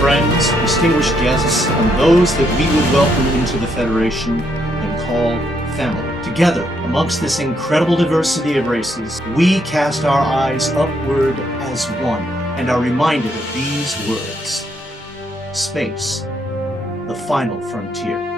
friends, distinguished guests, and those that we would welcome into the Federation and call family. Together, amongst this incredible diversity of races, we cast our eyes upward as one and are reminded of these words: space, the final frontier.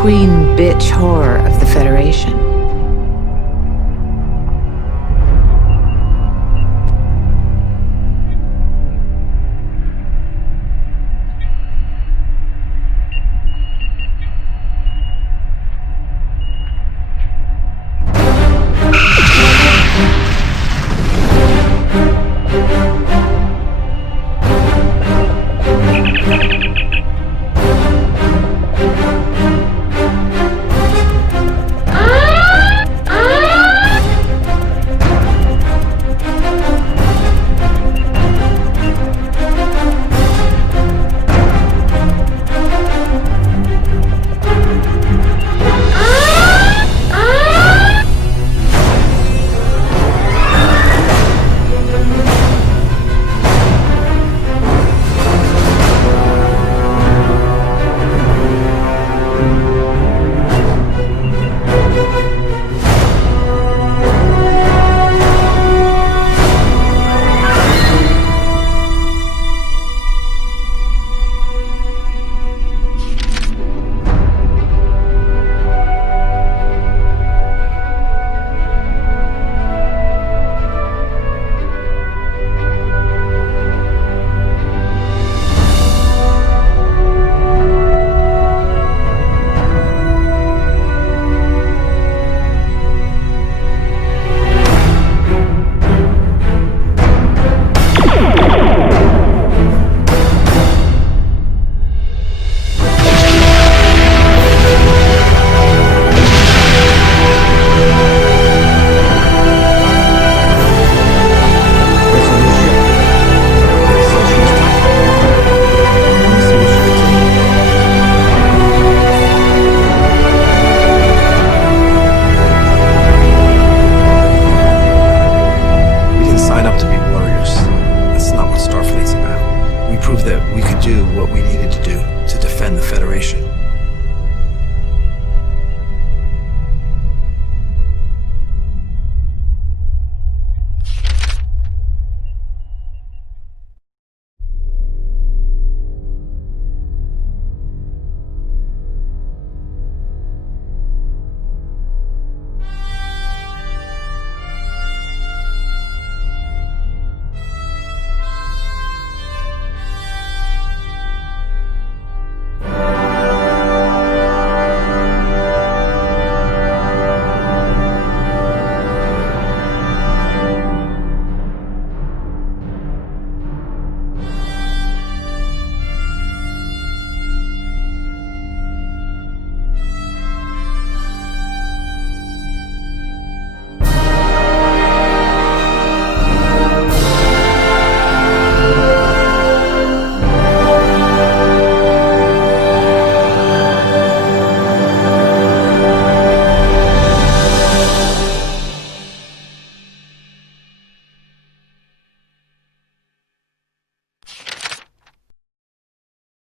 queen bitch whore of the Federation.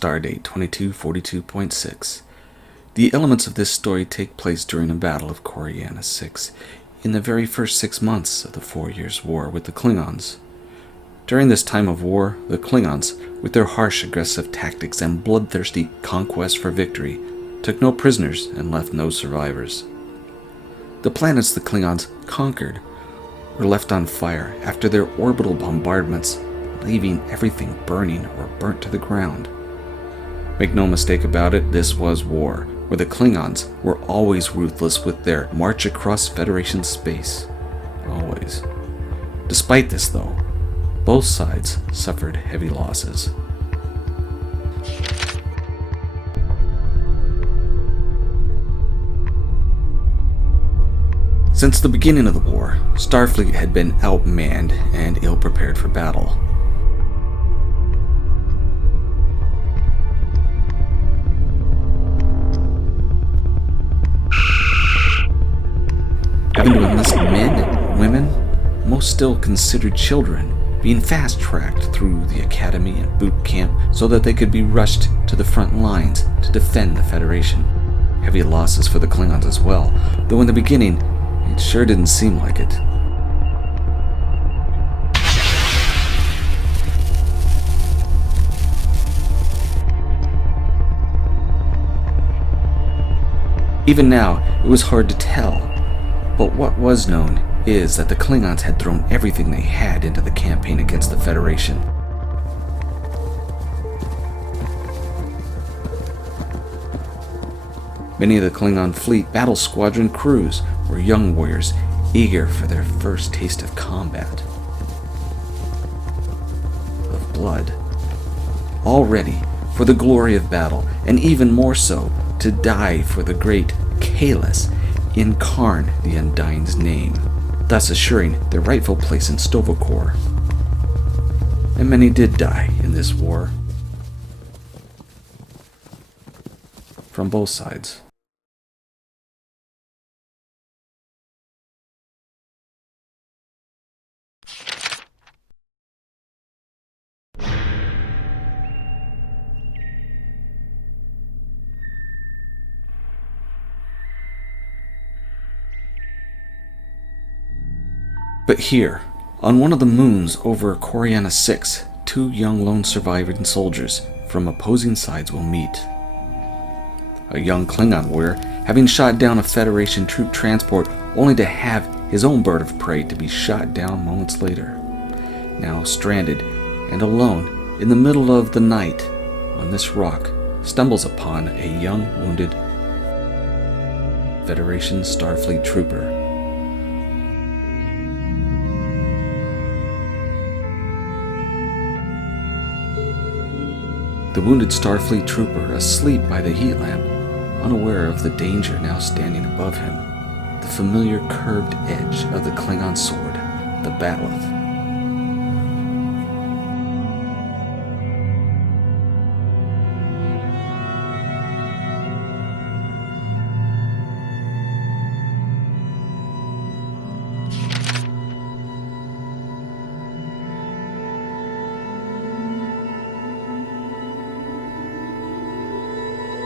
Stardate 2242.6. The elements of this story take place during a battle of Coriana 6, in the very first 6 months of the 4 Years' War with the Klingons. During this time of war, the Klingons, with their harsh, aggressive tactics and bloodthirsty conquest for victory, took no prisoners and left no survivors. The planets the Klingons conquered were left on fire after their orbital bombardments, leaving everything burning or burnt to the ground. Make no mistake about it, this was war, where the Klingons were always ruthless with their march across Federation space. Always. Despite this, though, both sides suffered heavy losses. Since the beginning of the war, Starfleet had been outmanned and ill-prepared for battle. Having to enlist men and women, most still considered children, being fast-tracked through the academy and boot camp so that they could be rushed to the front lines to defend the Federation. Heavy losses for the Klingons as well, though in the beginning, it sure didn't seem like it. Even now, it was hard to tell, but what was known is that the Klingons had thrown everything they had into the campaign against the Federation. Many of the Klingon fleet battle squadron crews were young warriors eager for their first taste of combat, of blood, all ready for the glory of battle, and even more so, to die for the great Kahless in Karn the Undying's name, thus assuring their rightful place in Sto-vo-kor. And many did die in this war, from both sides. But here, on one of the moons over Coriana 6, two young lone surviving soldiers from opposing sides will meet. A young Klingon warrior having shot down a Federation troop transport only to have his own bird of prey to be shot down moments later. Now stranded and alone in the middle of the night on this rock, stumbles upon a young wounded Federation Starfleet trooper. The wounded Starfleet trooper, asleep by the heat lamp, unaware of the danger now standing above him, the familiar curved edge of the Klingon sword, the bat'leth.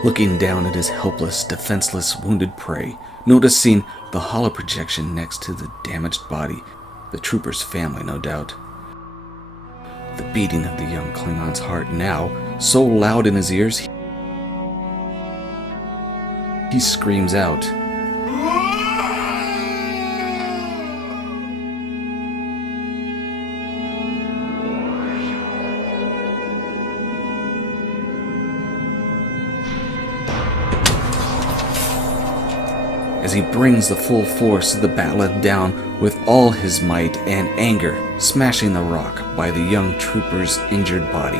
Looking down at his helpless, defenseless, wounded prey, noticing the hollow projection next to the damaged body, the trooper's family, no doubt. The beating of the young Klingon's heart now, so loud in his ears, he screams out. As he brings the full force of the bat'leth down with all his might and anger, smashing the rock by the young trooper's injured body.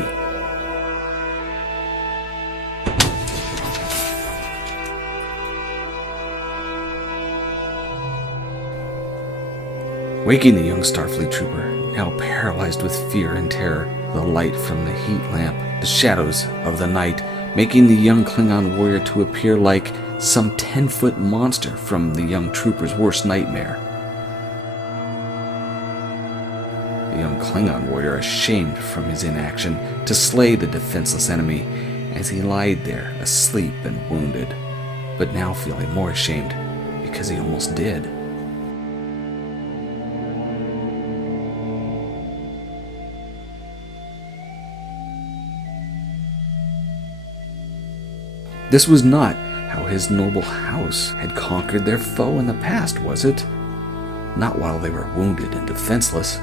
Waking the young Starfleet trooper, now paralyzed with fear and terror, the light from the heat lamp, the shadows of the night, making the young Klingon warrior to appear like some 10-foot monster from the young trooper's worst nightmare. The young Klingon warrior, ashamed from his inaction to slay the defenseless enemy, as he lied there, asleep and wounded, but now feeling more ashamed because he almost did. This was not how his noble house had conquered their foe in the past, was it? Not while they were wounded and defenseless.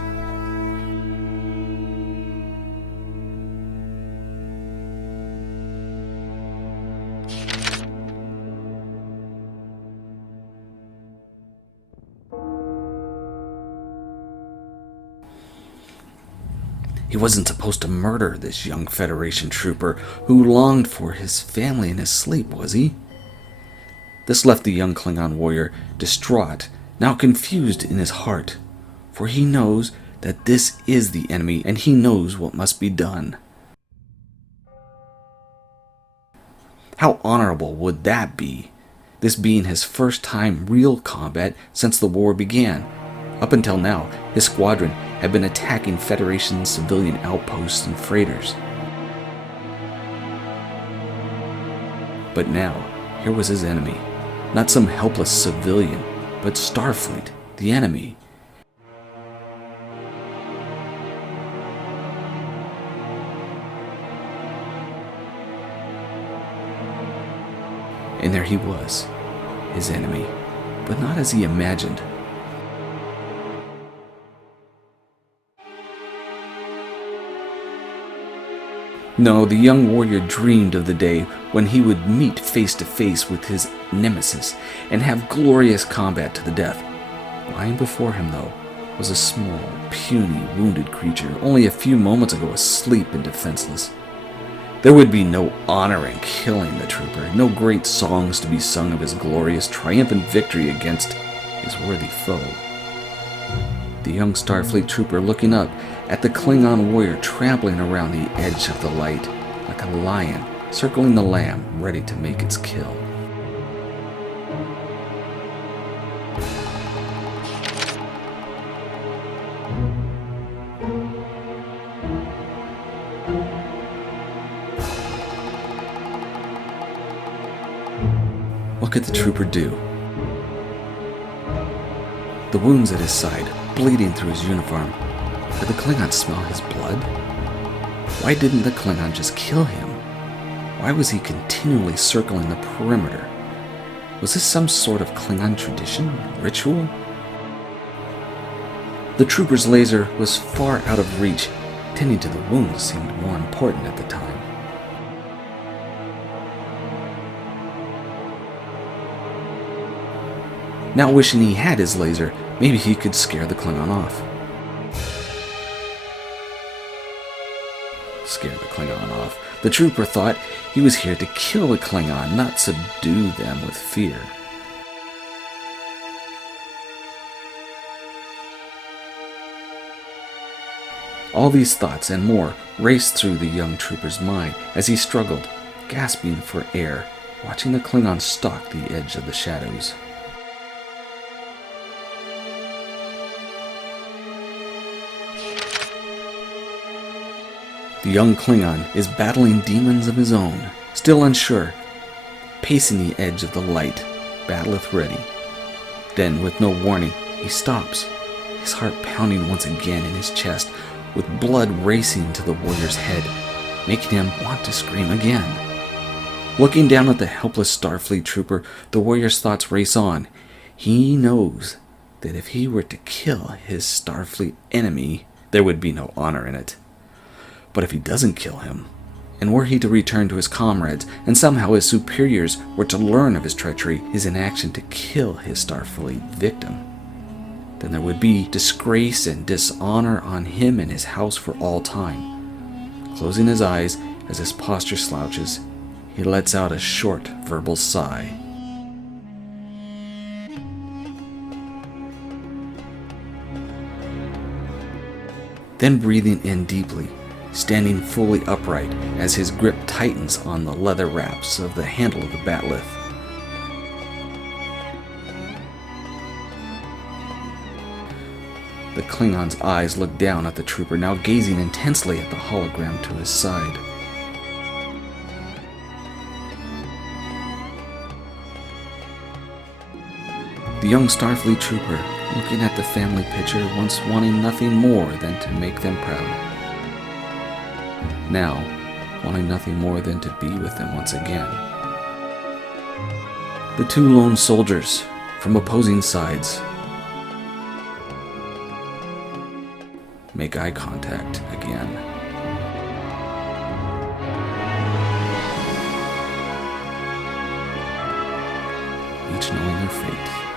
He wasn't supposed to murder this young Federation trooper who longed for his family in his sleep, was he? This left the young Klingon warrior distraught, now confused in his heart, for he knows that this is the enemy and he knows what must be done. How honorable would that be, this being his first time real combat since the war began. Up until now, his squadron had been attacking Federation civilian outposts and freighters. But now, here was his enemy. Not some helpless civilian, but Starfleet, the enemy. And there he was, his enemy, but not as he imagined. No, the young warrior dreamed of the day when he would meet face to face with his nemesis and have glorious combat to the death. Lying before him, though, was a small, puny, wounded creature, only a few moments ago asleep and defenseless. There would be no honor in killing the trooper, no great songs to be sung of his glorious, triumphant victory against his worthy foe. The young Starfleet trooper looking up at the Klingon warrior trampling around the edge of the light, like a lion circling the lamb ready to make its kill. What could the trooper do? The wounds at his side, bleeding through his uniform. Could the Klingon smell his blood? Why didn't the Klingon just kill him? Why was he continually circling the perimeter? Was this some sort of Klingon tradition, ritual? The trooper's laser was far out of reach. Tending to the wounds seemed more important at the time. Now wishing he had his laser, maybe he could scare the Klingon off. Scare the Klingon off. The trooper thought he was here to kill the Klingon, not subdue them with fear. All these thoughts and more raced through the young trooper's mind as he struggled, gasping for air, watching the Klingon stalk the edge of the shadows. The young Klingon is battling demons of his own, still unsure, pacing the edge of the light, battleth ready. Then, with no warning, he stops, his heart pounding once again in his chest, with blood racing to the warrior's head, making him want to scream again. Looking down at the helpless Starfleet trooper, the warrior's thoughts race on. He knows that if he were to kill his Starfleet enemy, there would be no honor in it. But if he doesn't kill him, and were he to return to his comrades, and somehow his superiors were to learn of his treachery, his inaction to kill his Starfleet victim, then there would be disgrace and dishonor on him and his house for all time. Closing his eyes as his posture slouches, he lets out a short verbal sigh. Then breathing in deeply, standing fully upright as his grip tightens on the leather wraps of the handle of the bat'leth. The Klingon's eyes look down at the trooper, now gazing intensely at the hologram to his side. The young Starfleet trooper, looking at the family picture, once wanting nothing more than to make them proud. Now, wanting nothing more than to be with them once again. The two lone soldiers from opposing sides make eye contact again. Each knowing their fate.